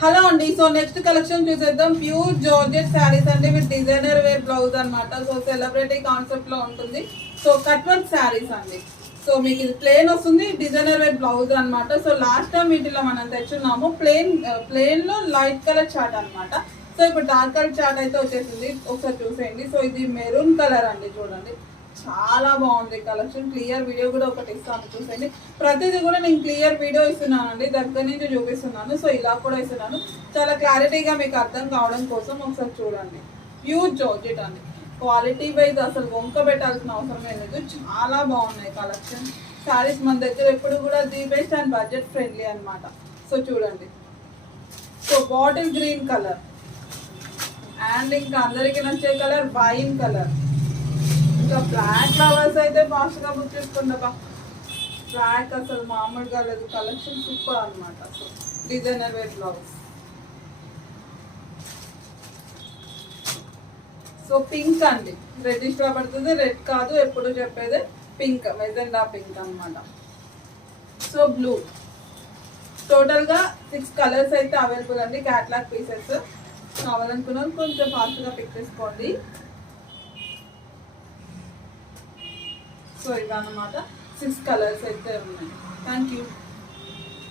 Hello అండి. So next collection చూసేద్దాం. Pure georgette saris అండి విత్ డిజైనర్ వేర్ బ్లౌజ్ అనమాట. సో సెలబ్రిటీ కాన్సెప్ట్ లో ఉంటుంది. సో కట్ వర్క్ శారీస్ అండి. సో మీకు ఇది ప్లేన్ వస్తుంది, డిజైనర్ వేర్ బ్లౌజ్ అనమాట. సో లాస్ట్ టైం వీటిలో మనం తెచ్చున్నాము ప్లేన్ లో లైట్ కలర్ చార్ట్ అనమాట. సో ఇప్పుడు డార్క్ కలర్ చార్ట్ అయితే వచ్చేసింది, ఒకసారి చూసేయండి. సో ఇది మెరూన్ కలర్ అండి, చూడండి చాలా బాగుంది కలెక్షన్. క్లియర్ వీడియో కూడా ఒకటి ఇస్తాను, చూసేయండి. ప్రతిదీ కూడా నేను క్లియర్ వీడియో ఇస్తున్నానండి, దగ్గర నుంచి చూపిస్తున్నాను. సో ఇలా కూడా ఇస్తున్నాను, చాలా క్లారిటీగా మీకు అర్థం కావడం కోసం ఒకసారి చూడండి. ప్యూర్ జార్జెట్ అండి, క్వాలిటీ వైజ్ అసలు వంక పెట్టాల్సిన అవసరమే లేదు. చాలా బాగున్నాయి కలెక్షన్. శారీస్ మన దగ్గర ఎప్పుడు కూడా the best and budget friendly అనమాట. సో చూడండి. So bottle green colour and ఇంకా అందరికీ నచ్చే కలర్ వైన్ కలర్. ఇంకా బ్లాక్ ఫ్లవర్స్ అయితే ఫాస్ట్గా బుక్ చేసుకుంటా. బ్లాక్ అసలు మామూలుగా లేదు, కలెక్షన్ సూపర్ అనమాట. So designer wear blouse. So pink అండి, రెడ్డిష్ గా పడుతుంది, రెడ్ కాదు ఎప్పుడు చెప్పేది, పింక్, మెజెండా పింక్ అనమాట. So blue. టోటల్గా 6 కలర్స్ అయితే అవైలబుల్ అండి. క్యాట్లాగ్ పీసెస్ కావాలనుకున్నాను, కొంచెం ఫాస్ట్గా పిక్ చేసుకోండి. సో ఇవన్నమాట 6 కలర్స్ అయితే ఉన్నాయి. Thank you.